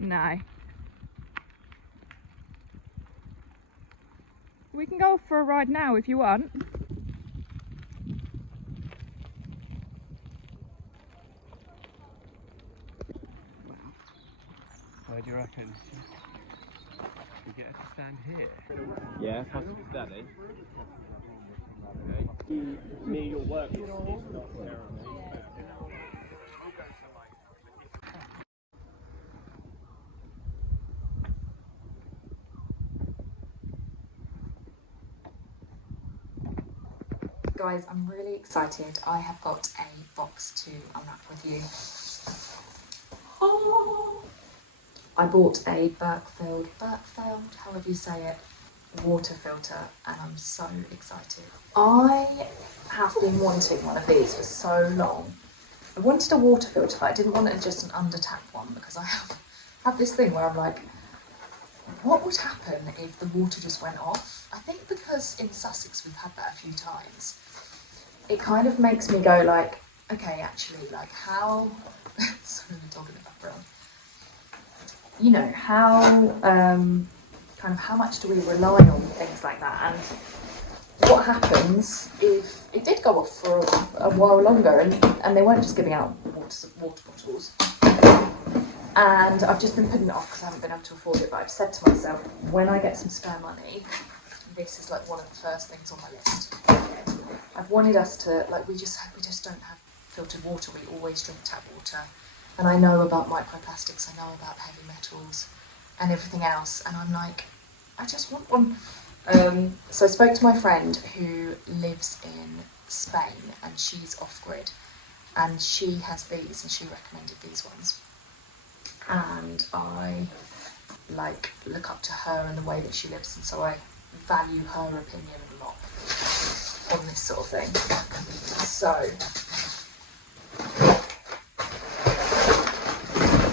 No. We can go for a ride now if you want. Where do you reckon? We get her to stand here. Yeah, possibly standing. Okay. Near your work is not terrible. Guys, I'm really excited. I have got a box to unwrap with you. Oh. I bought a Berkefeld, however you say it, water filter, and I'm so excited. I have been wanting one of these for so long. I wanted a water filter, but I didn't want it just an under tap one, because I have this thing where I'm like, what would happen if the water just went off? I think because in Sussex we've had that a few times. It kind of makes me go like, okay, actually, like how, sorry, the dog in the background. You know, how, kind of how much do we rely on things like that? And what happens if it did go off for a while longer and they weren't just giving out water bottles? And I've just been putting it off because I haven't been able to afford it, but I've said to myself, when I get some spare money, this is like one of the first things on my list. I've wanted us to, like, we just don't have filtered water. We always drink tap water. And I know about microplastics, I know about heavy metals and everything else. And I'm like, I just want one. So I spoke to my friend who lives in Spain and she's off-grid. And she has these and she recommended these ones. And I, like, look up to her and the way that she lives. And so I value her opinion a lot on this sort of thing. So,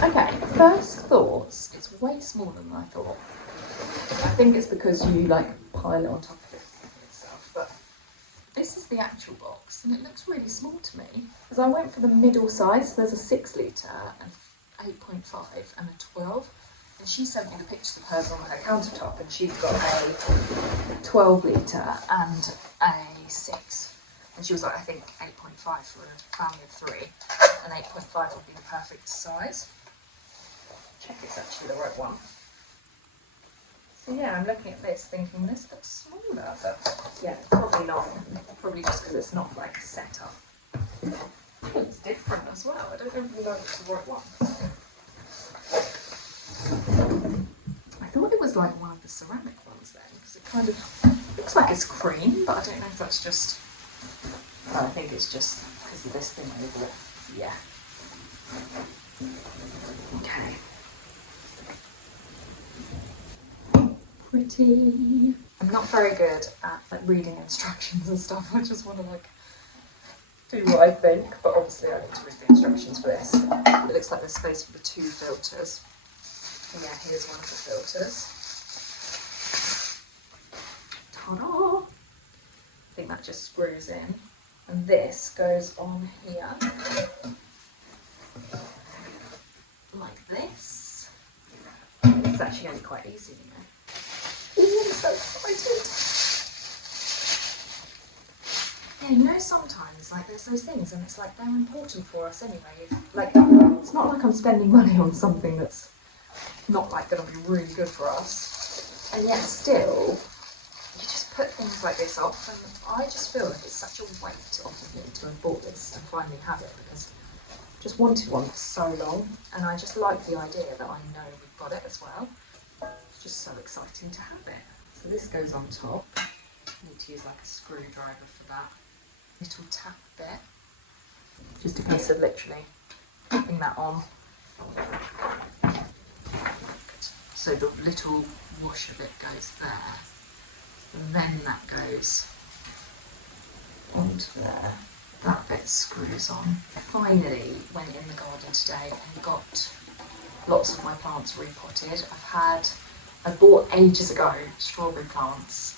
okay, first thoughts, it's way smaller than I thought. I think it's because you like pile it on top of it itself, but this is the actual box and it looks really small to me. Because I went for the middle size, so there's a 6 litre, an 8.5 and a 12. And she sent me the pictures of hers on her countertop and she's got a 12 litre and a 6. And she was like, I think 8.5 for a family of 3 and 8.5 would be the perfect size. Check it's actually the right one. So yeah, I'm looking at this thinking this looks smaller, but yeah, probably not. Probably just because it's not like set up. It's different as well. I don't know if it's the right one. I thought it was like one of the ceramic ones then, because it kind of looks like it's cream, but I don't know if that's just, I think it's just because of this thing over it. Yeah. Okay. Pretty. I'm not very good at like reading instructions and stuff. I just want to like do what I think, but obviously I need to read the instructions for this. It looks like there's space for the 2 filters. Yeah, here's one of the filters. Ta-da! I think that just screws in. And this goes on here. Like this. It's actually going to be quite easy, you know. Ooh, I'm so excited! Yeah, you know sometimes, like, there's those things and it's like they're important for us anyway. Like, it's not like I'm spending money on something that's not like going to be really good for us, and yet still you just put things like this off, and I just feel like it's such a weight off of me to have bought this and finally have it, because I just wanted one for so long and I just like the idea that I know we've got it as well. It's just so exciting to have it. So this goes on top. I need to use like a screwdriver for that little tap bit, just a case of literally popping that on. So the little wash of it goes there, then that goes onto there, that bit screws on. Finally went in the garden today and got lots of my plants repotted. I bought ages ago strawberry plants.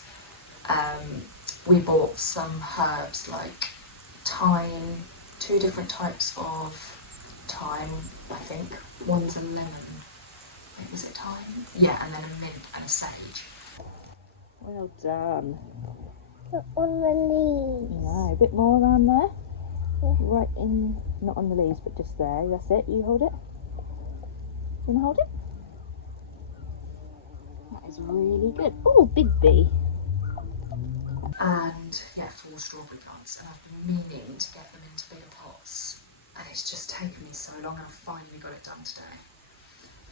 We bought some herbs like thyme, 2 different types of thyme, I think. One's a lemon Wait, was it thyme? Yeah, and then a mint and a sage. Well done. On the leaves. No, a bit more around there. Right in, not on the leaves, but just there. That's it. You hold it. You wanna hold it? That is really good. Oh, big bee. And yeah, 4 strawberry plants, and I've been meaning to get them into bigger pots, and it's just taken me so long, and I've finally got it done today.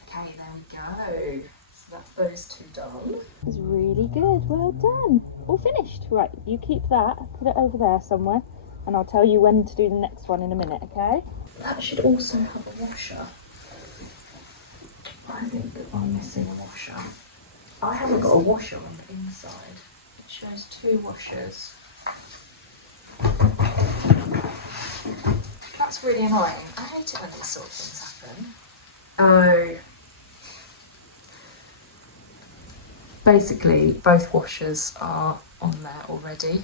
Okay, there we go. So that's those 2 done. That's really good. Well done. All finished. Right, you keep that. Put it over there somewhere, and I'll tell you when to do the next one in a minute. Okay? That should also have a washer. I think that I'm missing a washer. I haven't got a washer on the inside. It shows 2 washers. That's really annoying. I hate it when these sort of things happen. Oh. Basically, both washers are on there already,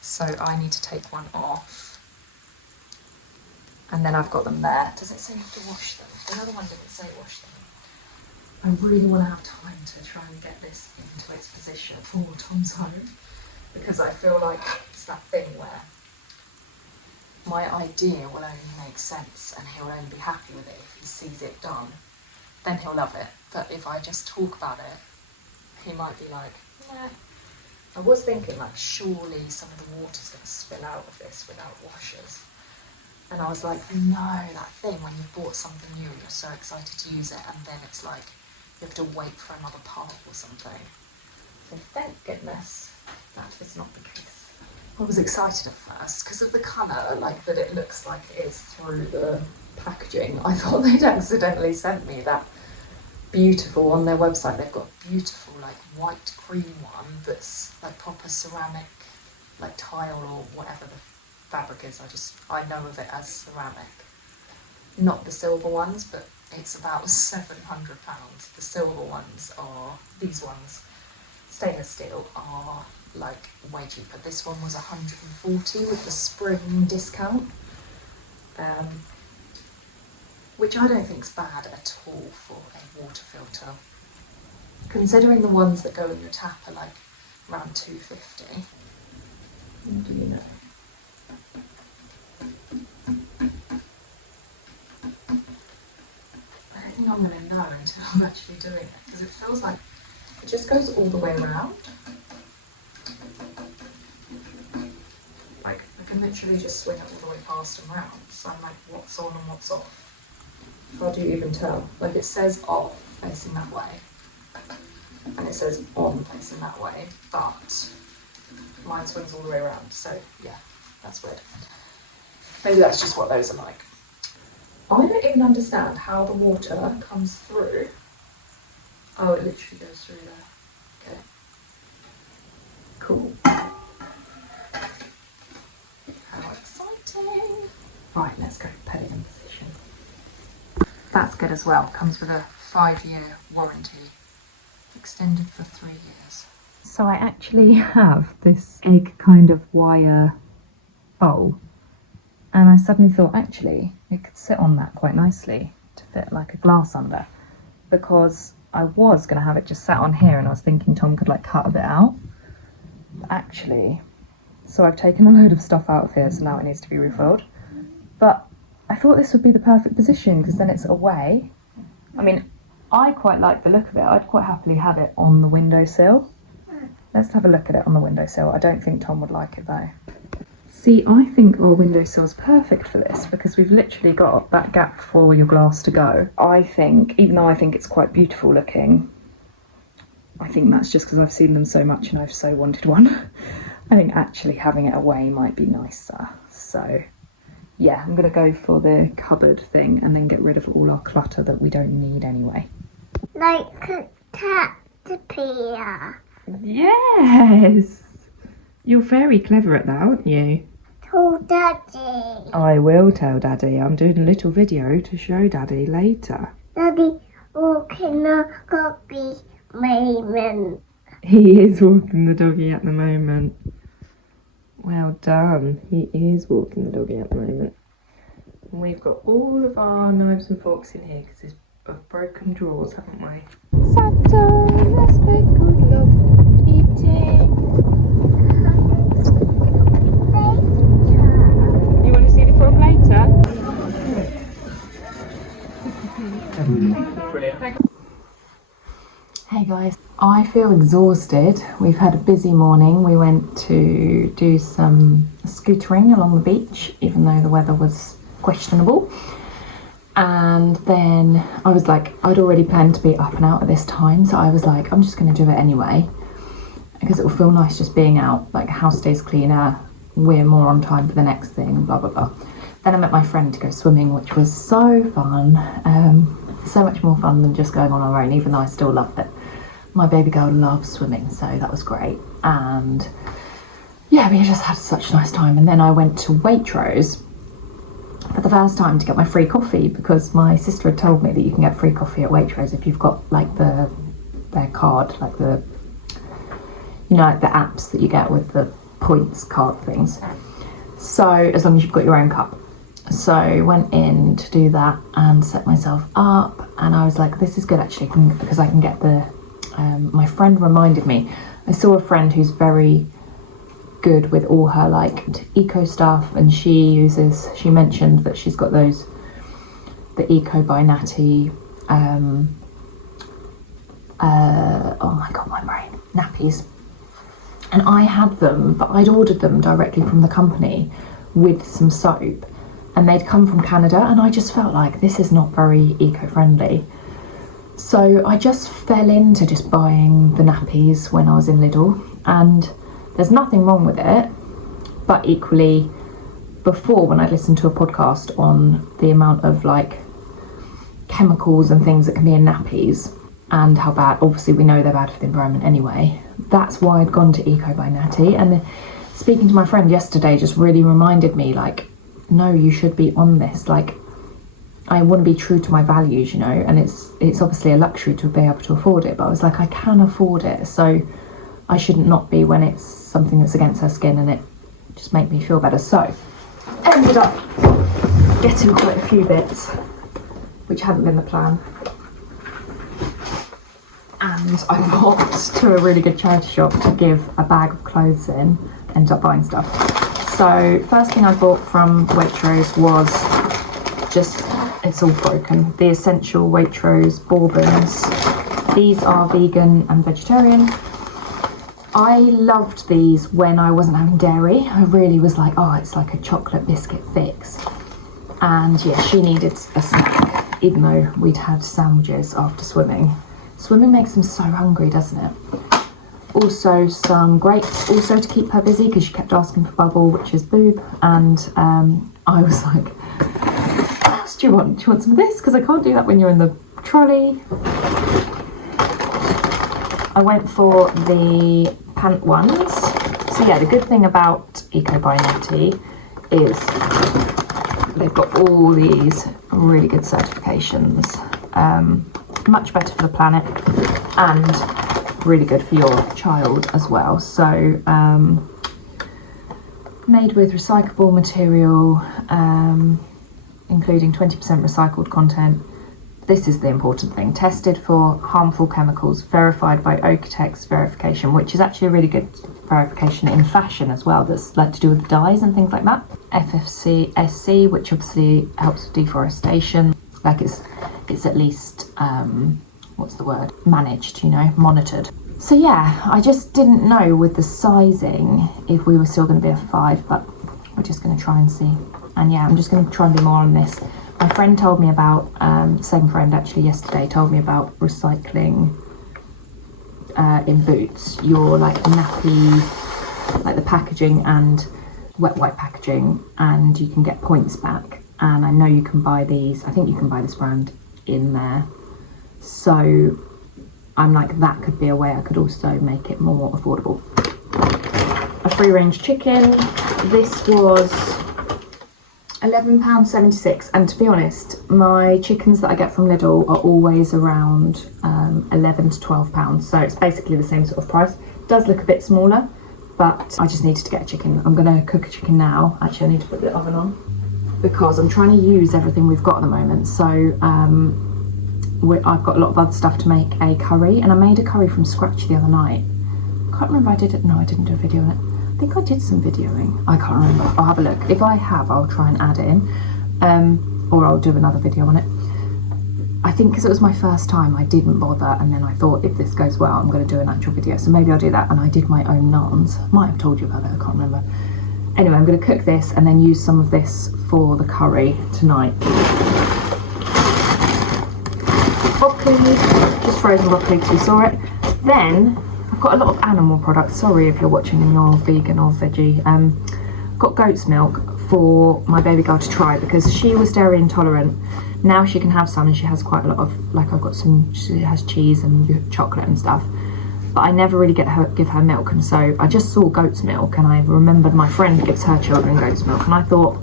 so I need to take one off. And then I've got them there. Does it say you have to wash them? The other one didn't say wash them. I really want to have time to try and get this into its position for Tom's home, because I feel like it's that thing where my idea will only make sense and he'll only be happy with it if he sees it done. Then he'll love it. But if I just talk about it, he might be like, nah. I was thinking like, surely some of the water's going to spill out of this without washers. And I was like, no, that thing when you've bought something new and you're so excited to use it, and then it's like you have to wait for another part or something. So thank goodness that is not the case. I was excited at first because of the colour, like that it looks like it is through the packaging. I thought they'd accidentally sent me that beautiful, on their website they've got beautiful like white cream one that's like proper ceramic, like tile or whatever the fabric is. I know of it as ceramic, not the silver ones, but it's about £700. The silver ones are, these ones, stainless steel, are like way cheaper. This one was 140 with the spring discount, which I don't think is bad at all for a water filter, considering the ones that go in your tap are like around 250. What do you know? I don't think I'm going to know until I'm actually doing it, because it feels like it just goes all the way around. Like, I can literally just swing it all the way past and round, so I'm like, what's on and what's off? How do you even tell? Like, it says off facing that way, and it says on facing that way, but mine swings all the way around, so yeah, that's weird. Maybe that's just what those are like. I don't even understand how the water comes through. Oh, it literally goes through there. Okay. Cool. How exciting. Right, let's go put it in position. That's good as well. Comes with a 5-year warranty, extended for 3 years. So I actually have this egg kind of wire bowl, and I suddenly thought actually it could sit on that quite nicely to fit like a glass under, because I was going to have it just sat on here and I was thinking Tom could like cut a bit out. But actually, so I've taken a load of stuff out of here, so now it needs to be refilled. But I thought this would be the perfect position because then it's away. I mean, I quite like the look of it. I'd quite happily have it on the windowsill. Let's have a look at it on the windowsill. I don't think Tom would like it though. See, I think our windowsill's perfect for this because we've literally got that gap for your glass to go. I think, even though I think it's quite beautiful looking, I think that's just because I've seen them so much and I've so wanted one. I think actually having it away might be nicer. So yeah, I'm going to go for the cupboard thing and then get rid of all our clutter that we don't need anyway. Like a caterpillar. Yes! You're very clever at that, aren't you? To Daddy. I will tell Daddy. I'm doing a little video to show Daddy later. Daddy walking the cookie moment. He is walking the doggy at the moment. Well done. He is walking the doggy at the moment. And we've got all of our knives and forks in here because there's of broken drawers, haven't we? Santa, let's make good luck eating. You want to see the frog later? Hey guys, I feel exhausted. We've had a busy morning. We went to do some scootering along the beach, even though the weather was questionable. And then I was like, I'd already planned to be up and out at this time, so I was like, I'm just going to do it anyway, because it will feel nice just being out. Like, house stays cleaner, we're more on time for the next thing, blah blah blah. Then I met my friend to go swimming, which was so fun. So much more fun than just going on our own, even though I still loved it. My baby girl loves swimming, so that was great. And yeah, we just had such a nice time. And then I went to Waitrose for the first time to get my free coffee, because my sister had told me that you can get free coffee at Waitrose if you've got like their card, like the, you know, like the apps that you get with the points card things. So as long as you've got your own cup. So I went in to do that and set myself up, and I was like, this is good actually, because I can get the my friend reminded me, I saw a friend who's very good with all her like eco stuff, and she mentioned that she's got the Eco by Natty oh my god, my brain, nappies. And I had them, but I'd ordered them directly from the company with some soap, and they'd come from Canada, and I just felt like this is not very eco-friendly. So I just fell into just buying the nappies when I was in Lidl, and there's nothing wrong with it. But equally, before, when I listened to a podcast on the amount of like chemicals and things that can be in nappies and how bad, obviously we know they're bad for the environment anyway, that's why I'd gone to Eco by Natty. And speaking to my friend yesterday just really reminded me, like, no, you should be on this. Like, I want to be true to my values, you know, and it's obviously a luxury to be able to afford it, but I was like, I can afford it, so I shouldn't not be when it's something that's against her skin, and it just made me feel better. So I ended up getting quite a few bits, which hadn't been the plan. And I got to a really good charity shop to give a bag of clothes in, ended up buying stuff. So first thing I bought from Waitrose was just, it's all broken, the essential Waitrose bourbons. These are vegan and vegetarian. I loved these when I wasn't having dairy. I really was like, oh, it's like a chocolate biscuit fix. And yeah, she needed a snack, even though we'd had sandwiches after swimming. Swimming makes them so hungry, doesn't it? Also some grapes, also to keep her busy, because she kept asking for bubble, which is boob. And I was like, what else do you want? Do you want some of this? Because I can't do that when you're in the trolley. I went for the pant ones. So yeah, the good thing about Eco by Natty is they've got all these really good certifications. Much better for the planet and really good for your child as well. So made with recyclable material, including 20% recycled content. This is the important thing. Tested for harmful chemicals, verified by Okotex verification, which is actually a really good verification in fashion as well, that's like to do with dyes and things like that. FFC SC, which obviously helps with deforestation. Like it's at least, what's the word? Managed, you know, monitored. So yeah, I just didn't know with the sizing if we were still going to be a 5, but we're just going to try and see. And yeah, I'm just going to try and be more on this. My friend told me about, same friend actually yesterday, told me about recycling in Boots. Your like nappy, like the packaging and wet wipe packaging, and you can get points back. And I know you can buy these, I think you can buy this brand in there. So I'm like, that could be a way I could also make it more affordable. A free range chicken. This was £11.76, and to be honest, my chickens that I get from Lidl are always around £11 to £12, so it's basically the same sort of price. It does look a bit smaller, but I just needed to get a chicken. I'm going to cook a chicken now. Actually, I need to put the oven on because I'm trying to use everything we've got at the moment. So I've got a lot of other stuff to make a curry, and I made a curry from scratch the other night. I can't remember if I did it. No, I didn't do a video on it. I think I did some videoing. I can't remember. I'll have a look. If I have, I'll try and add it in, or I'll do another video on it. I think because it was my first time, I didn't bother, and then I thought if this goes well, I'm going to do an actual video. So maybe I'll do that. And I did my own naans. Might have told you about it. I can't remember. Anyway, I'm going to cook this and then use some of this for the curry tonight. Broccoli, just frozen broccoli because we saw it. Then I've got a lot of animal products. Sorry if you're watching and you're vegan or veggie. Got goat's milk for my baby girl to try because she was dairy intolerant. Now she can have some, and she has quite a lot of, like, I've got some, she has cheese and chocolate and stuff, but I never really give her milk. And so I just saw goat's milk, and I remembered my friend gives her children goat's milk, and I thought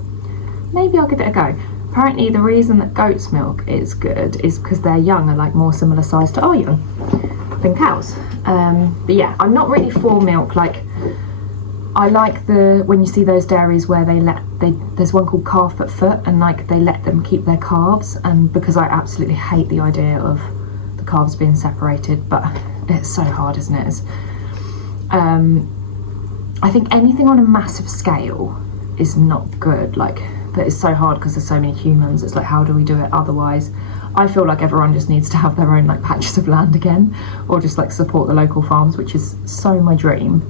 maybe I'll give it a go. Apparently the reason that goat's milk is good is because their young are like more similar size to our young than cows. But yeah, I'm not really for milk. Like, I like when you see those dairies where there's one called calf at foot, and like they let them keep their calves, and because I absolutely hate the idea of the calves being separated, but it's so hard, isn't it? I think anything on a massive scale is not good, like, but it's so hard because there's so many humans. It's like, how do we do it otherwise? I feel like everyone just needs to have their own like patches of land again, or just like support the local farms, which is so my dream.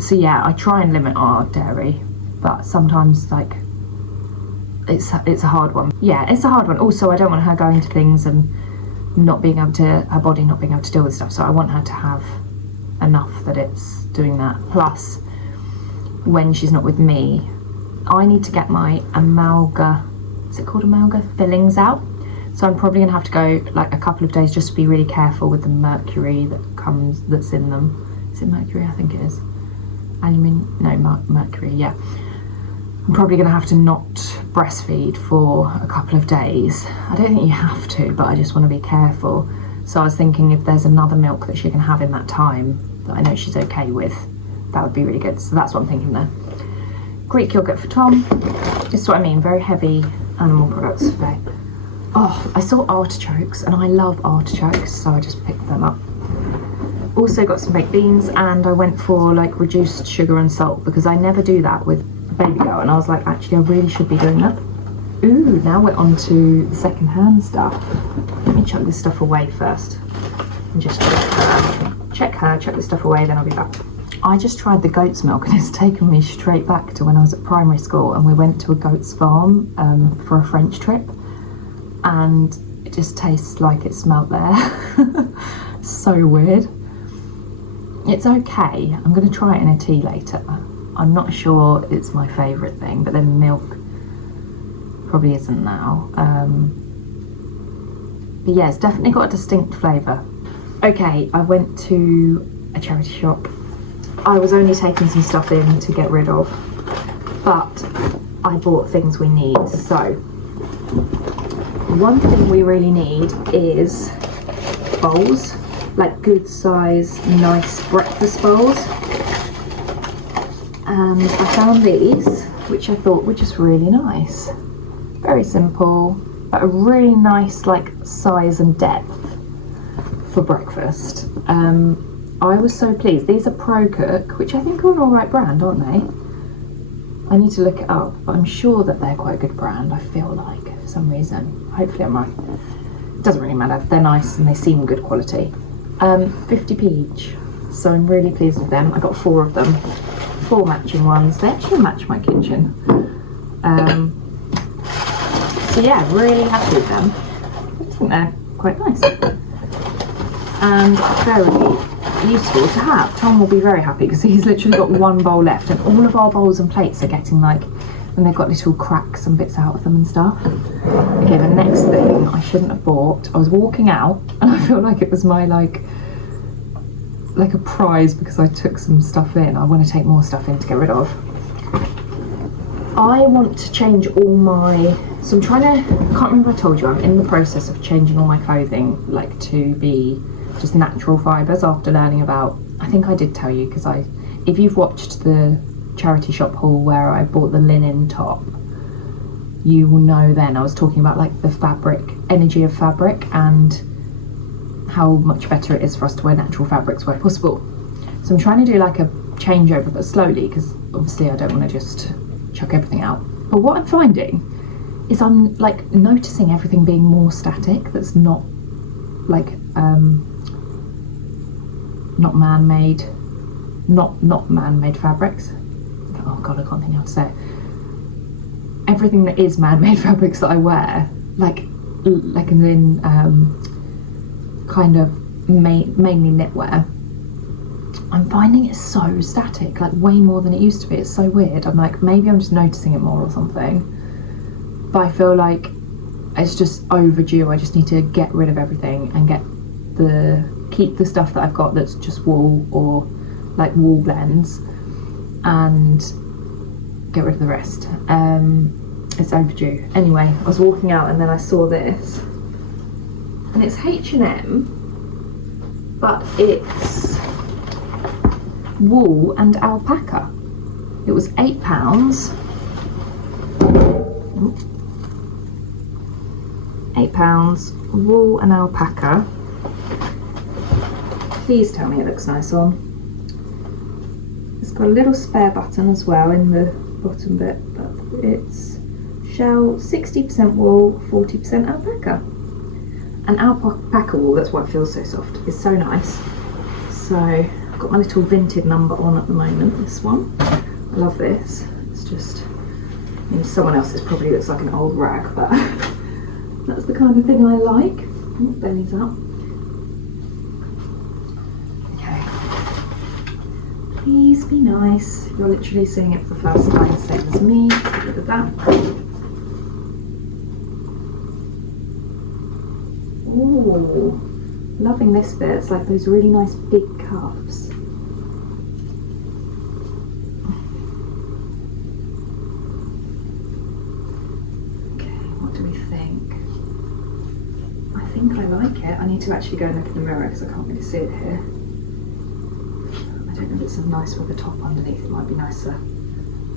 So yeah, I try and limit our dairy, but sometimes like it's a hard one. Yeah, it's a hard one. Also, I don't want her going to things and her body not being able to deal with stuff, so I want her to have enough that it's doing that. Plus, when she's not with me, I need to get my is it called amalga fillings out, so I'm probably gonna have to go like a couple of days just to be really careful with the mercury that's in them. Is it mercury? I think it is. Mercury, yeah. I'm probably going to have to not breastfeed for a couple of days. I don't think you have to, but I just want to be careful. So I was thinking if there's another milk that she can have in that time that I know she's okay with, that would be really good. So that's what I'm thinking there. Greek yogurt for Tom. This is what I mean, very heavy animal products today. Oh, I saw artichokes, and I love artichokes, so I just picked them up. Also got some baked beans, and I went for like reduced sugar and salt because I never do that with baby girl, and I was like, actually I really should be doing that. Ooh, now we're on to the second-hand stuff. Let me chuck this stuff away first and just check this stuff away, then I'll be back. I just tried the goat's milk, and it's taken me straight back to when I was at primary school, and we went to a goat's farm for a French trip, and it just tastes like it smelt there. So weird. It's okay. I'm going to try it in a tea later. I'm not sure it's my favourite thing, but then milk probably isn't now. But yeah, it's definitely got a distinct flavour. Okay, I went to a charity shop. I was only taking some stuff in to get rid of, but I bought things we need. So, one thing we really need is bowls. Like good size, nice breakfast bowls. And I found these, which I thought were just really nice. Very simple, but a really nice like size and depth for breakfast. I was so pleased. These are Pro Cook, which I think are an alright brand, aren't they? I need to look it up, but I'm sure that they're quite a good brand, I feel like, for some reason. Hopefully I'm right. It doesn't really matter. They're nice and they seem good quality. 50p each, so I'm really pleased with them. I got 4 of them, 4 matching ones. They actually match my kitchen. So yeah, really happy with them. I think they're quite nice and very useful to have. Tom will be very happy because he's literally got 1 bowl left, and all of our bowls and plates are getting like, and they've got little cracks and bits out of them and stuff. Okay, the next thing I shouldn't have bought. I was walking out, and I feel like it was my like a prize because I took some stuff in. I want to take more stuff in to get rid of. I want to change all my, so I'm trying to, I can't remember if I told you, I'm in the process of changing all my clothing like to be just natural fibres after learning about, I think I did tell you because if you've watched the charity shop haul where I bought the linen top, you will know then I was talking about like the fabric, energy of fabric, and how much better it is for us to wear natural fabrics where possible. So I'm trying to do like a changeover, but slowly, because obviously I don't want to just chuck everything out. But what I'm finding is I'm like noticing everything being more static, that's not like not man-made, not man-made fabrics. Oh god, I can't think how to say it. Everything that is man-made fabrics that I wear, like in kind of mainly knitwear, I'm finding it's so static, like way more than it used to be. It's so weird. I'm like, maybe I'm just noticing it more or something, but I feel like it's just overdue. I just need to get rid of everything and keep the stuff that I've got that's just wool or like wool blends, and get rid of the rest. It's overdue. Anyway, I was walking out and then I saw this, and it's H&M, but it's wool and alpaca. It was £8. £8, wool and alpaca. Please tell me it looks nice on. It's got a little spare button as well in the bottom bit, but it's shell, 60% wool, 40% alpaca. And alpaca wool, that's why it feels so soft, is so nice. So I've got my little Vinted number on at the moment, this one. I love this. It's just, I mean, someone else's probably looks like an old rag, but that's the kind of thing I like. Oh, belly's up. Okay. Please be nice. You're literally seeing it for the first time, same as me. Get rid of that. Ooh, loving this bit. It's like those really nice big cuffs. Okay, what do we think? I think I like it. I need to actually go and look in the mirror because I can't really see it here. I don't know if it's so nice with the top underneath. It might be nicer,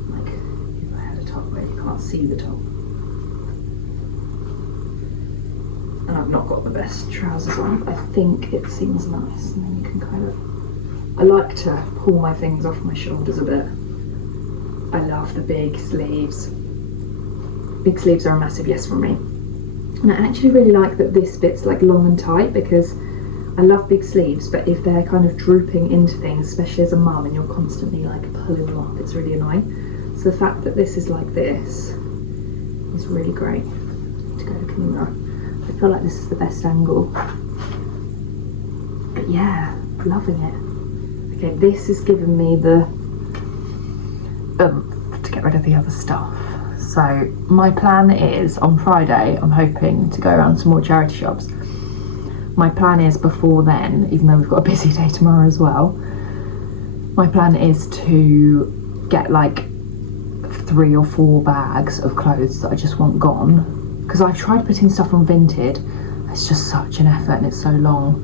like if I had a top where you can't see the top. And I've not got the best trousers on, but I think it seems nice. And then you can kind of, I like to pull my things off my shoulders a bit. I love the big sleeves. Big sleeves are a massive yes from me. And I actually really like that this bit's like long and tight, because I love big sleeves, but if they're kind of drooping into things, especially as a mum and you're constantly like pulling them up, it's really annoying. So the fact that this is like this is really great. I need to go look in the mirror. I feel like this is the best angle. But yeah, loving it. Okay, this is giving me the to get rid of the other stuff. So my plan is on Friday, I'm hoping to go around some more charity shops. My plan is before then, even though we've got a busy day tomorrow as well, my plan is to get like 3 or 4 bags of clothes that I just want gone. Because I've tried putting stuff on Vinted, it's just such an effort and it's so long.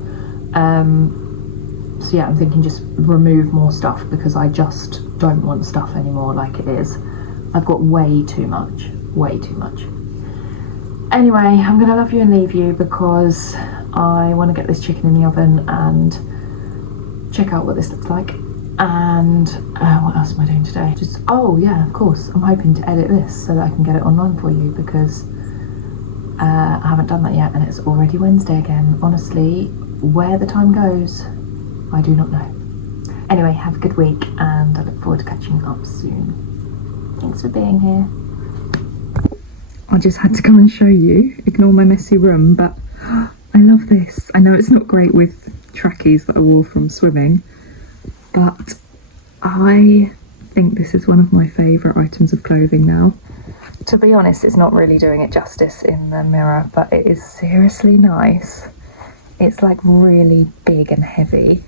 So yeah, I'm thinking just remove more stuff because I just don't want stuff anymore like it is. I've got way too much, way too much. Anyway, I'm gonna love you and leave you because I want to get this chicken in the oven and check out what this looks like. And what else am I doing today? Just, oh yeah, of course, I'm hoping to edit this so that I can get it online for you because I haven't done that yet and it's already Wednesday again. Honestly, where the time goes, I do not know. Anyway, have a good week and I look forward to catching up soon. Thanks for being here. I just had to come and show you, ignore my messy room, but I love this. I know it's not great with trackies that I wore from swimming, but I think this is one of my favourite items of clothing now. To be honest, it's not really doing it justice in the mirror, but it is seriously nice. It's like really big and heavy.